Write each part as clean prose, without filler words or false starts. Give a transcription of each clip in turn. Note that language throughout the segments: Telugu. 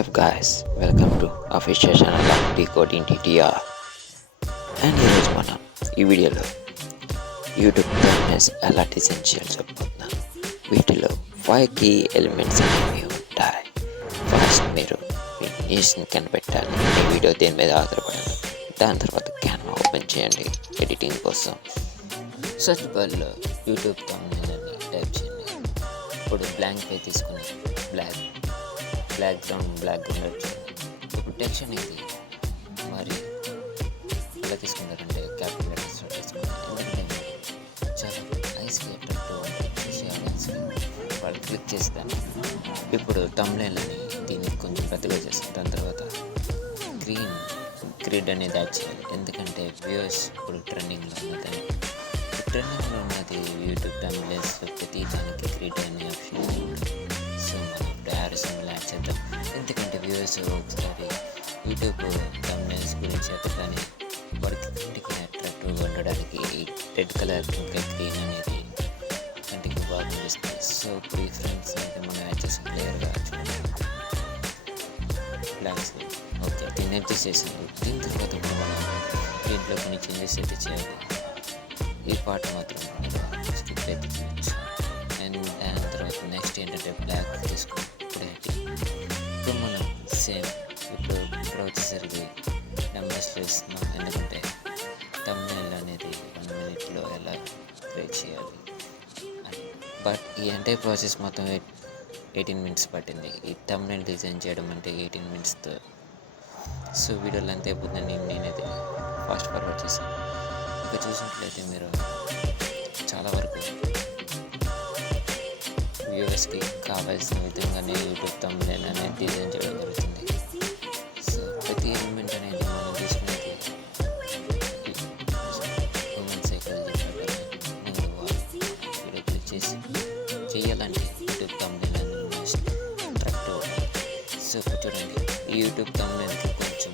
Hi guys, welcome to official channel of Decoding TTR. And ఈరోజు మనం ఈ వీడియోలో యూట్యూబ్ థంబ్నెయిల్స్ ఎలా డిజైన్ చేయాలో చెప్పబోతున్నాను. వీటిలో 5 కీ ఎలిమెంట్స్ అనేవి ఉంటాయి. ఫస్ట్ మీరు మీ నీష్ని కనిపెట్టాలి. ఈ వీడియో దేని మీద ఆధారపడాలి. దాని తర్వాత క్యాన్వా ఓపెన్ చేయండి ఎడిటింగ్ కోసం. సెర్చ్ బార్లో యూట్యూబ్ థంబ్నెయిల్ అని టైప్ చేయండి. ఇప్పుడు బ్లాంక్ పే తీసుకుని బ్లాక్ గ్రౌండ్ వచ్చింది. ఇప్పుడు టెక్స్ట్ అనేది మరి ఎలా తీసుకుంటారంటే క్యాపిటల్ లెటర్స్లో తీసుకుంటారు. ఎందుకంటే చాలా ఐస్కి అట్రాక్ట్ వాళ్ళు క్లిక్ చేస్తాను. ఇప్పుడు థంబ్నెయిల్ అని దీన్ని కొంచెం పెద్దగా చేస్తాను. దాని తర్వాత గ్రిడ్ అనేది యాడ్ చేయాలి. ఎందుకంటే వ్యూవర్స్ ఇప్పుడు ట్రెండింగ్లో ఉన్నదని యూట్యూబ్ థంబ్నెయిల్స్ ప్రతి దానికి గ్రిడ్ అనే ఆప్షన్ ఉంటుంది. సో మనం ఇప్పుడు యాడ్ చేద్దాం. ఎందుకంటే వ్యూవర్స్ ఒకసారి యూట్యూబ్ థంబ్నెయిల్స్ గురించి ఎత్తగానే వారికి కంటికి అట్రాక్టివ్గా ఉండడానికి రెడ్ కలర్ ఇంకా గ్రీన్ అనేది కంటికి బాగా అనిపిస్తుంది. సో ఇప్పుడు ఈ ఫ్రెండ్స్ అయితే మనం యాడ్ చేసి క్లియర్గా చూడండి. బ్లాంక్స్ ఓకే దీన్ని అడ్జస్ట్ చేసాను. దీని తర్వాత ఇప్పుడు మనం దీంట్లో కొన్ని చేంజెస్ అయితే చేయాలి. ఈ పార్ట్ మాత్రం స్కిప్ అయితే చేయొచ్చు. అండ్ దాని తర్వాత నెక్స్ట్ ఏంటంటే బ్లాక్ తీసుకుని ఇప్పుడు మనం సేమ్ ఇప్పుడు వచ్చేసరికి నెంబర్స్లో ఇస్తున్నాం. ఎందుకంటే థంబ్నెయిల్ అనేది 1 minute ఎలా క్రియేట్ చేయాలి అని. బట్ ఈ ఎంటైర్ ప్రాసెస్ మొత్తం 18 minutes పట్టింది. ఈ థంబ్నెయిల్ డిజైన్ చేయడం అంటే 18 minutesతో. సో వీడియోలో ఎంత అయిపోతుందని నేనైతే ఫాస్ట్ ఫార్వర్డ్ చేశాను. ఇక చూసినట్లయితే మీరు చాలా వరకు వ్యూవర్స్కి కావాల్సిన విధంగానే యూట్యూబ్ థంబ్నెయిల్ అనేది డిజైన్ చేయడం జరుగుతుంది. సో ప్రతి ఎలిమెంట్ అనేది మనం తీసుకునేది హ్యూమన్ సైకాలజీ ప్రకారం వీడియో క్లిక్ చేసి చేయాలంటే యూట్యూబ్ థంబ్నెయిల్ అనేది మస్ట్ అట్రాక్టివ్ అవ్వాలి. సో ఇప్పుడు చూడండి ఈ యూట్యూబ్ థంబ్నెయిల్కి కొంచెం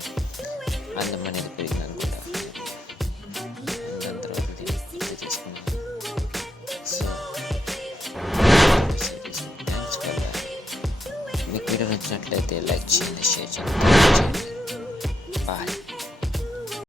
అందం అనేది పెరిగింది అనుకుంటా. దాని తర్వాత దీన్ని చేసుకున్నాను. సో మీకు వీడియో నచ్చినట్లయితే లైక్ చేయండి, షేర్ చేయండి. బాయ్.